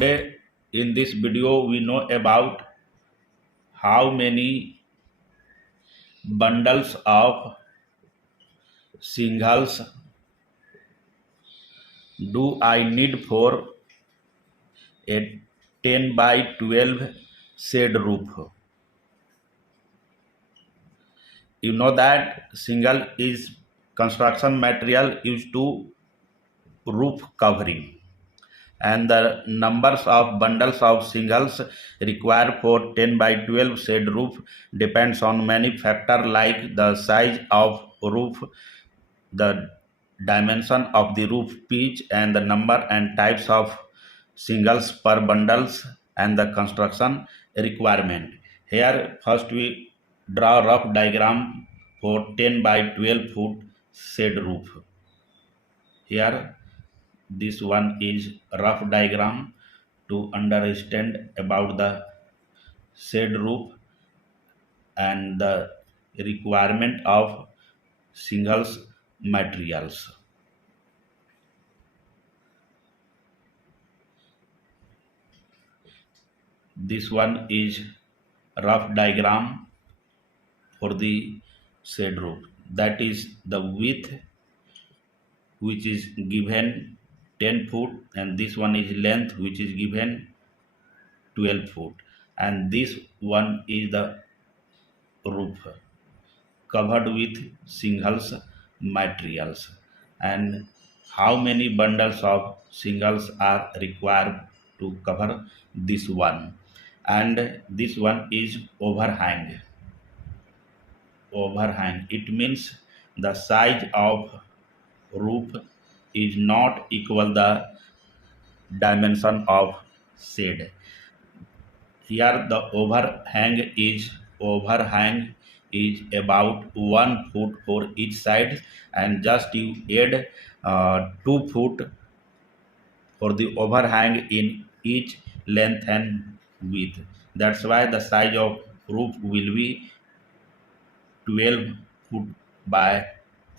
Today in this video we know about how many bundles of shingles do I need for a 10 by 12 shed roof. You know that shingle is construction material used to roof covering, and the numbers of bundles of shingles required for 10 by 12 shed roof depends on many factors like the size of roof, the dimension of the roof pitch, and the number and types of shingles per bundles and the construction requirement. Here first we draw rough diagram for 10 by 12 foot shed roof. Here this one is rough diagram to understand about the shed roof and the requirement of shingles materials. This one is rough diagram for the shed roof. That is the width which is given 10 foot, and this one is length which is given 12 foot, and this one is the roof covered with shingles materials, and how many bundles of shingles are required to cover this one. And this one is overhang. It means the size of roof is not equal the dimension of shade. Here the overhang is about 1 foot for each side, and just you add 2 foot for the overhang in each length and width. That's why the size of roof will be 12 foot by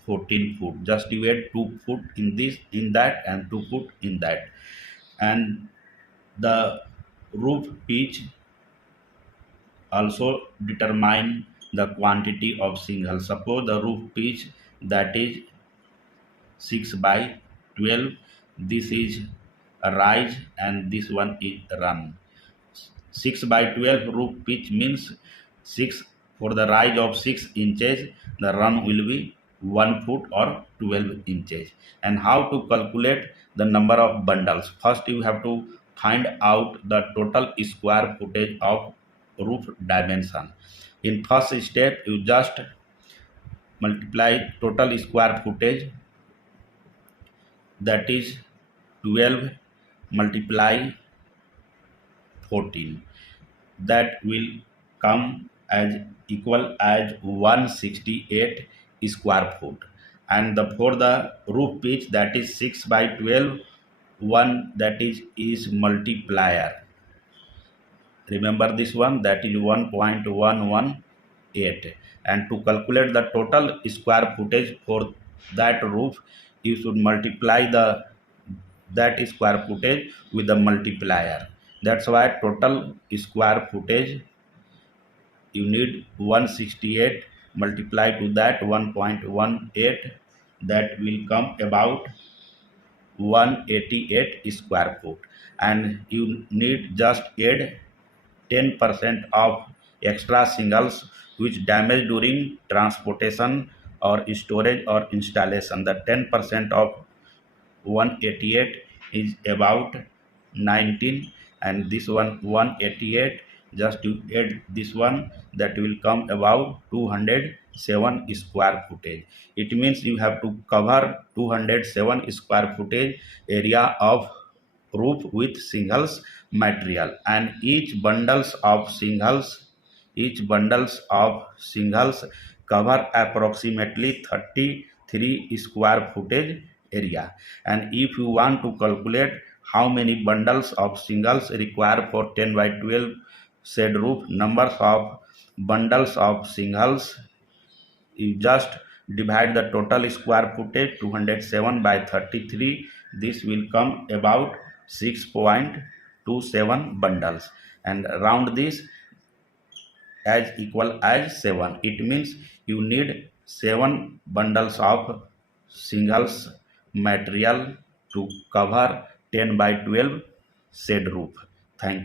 14 foot. Just you add 2 foot in this, in that, and 2 foot in that. And the roof pitch also determine the quantity of shingles. Suppose the roof pitch that is 6 by 12, this is a rise and this one is run. 6 by 12 roof pitch means 6 for the rise of 6 inches, the run will be 1 foot or 12 inches. And how to calculate the number of bundles? First you have to find out the total square footage of roof dimension. In first step you just multiply total square footage, that is 12 multiply 14, that will come as equal as 168 square foot. And for the roof pitch, that is 6 by 12, one that is multiplier. Remember this one, that is 1.118. And to calculate the total square footage for that roof, you should multiply that square footage with the multiplier. That's why total square footage you need 168 multiply to that 1.18, that will come about 188 square foot. And you need just add 10% of extra shingles which damage during transportation or storage or installation. The 10% of 188 is about 19, and this one 188, just to add this one, that will come about 207 square footage. It means you have to cover 207 square footage area of roof with shingles material, and each bundles of shingles cover approximately 33 square footage area. And if you want to calculate how many bundles of shingles required for 10 by 12 shed roof, numbers of bundles of shingles, you just divide the total square footage 207 by 33. This will come about 6.2 to 7 bundles, and round this as equal as 7. It means you need 7 bundles of shingles material to cover 10 by 12 shed roof. Thank you.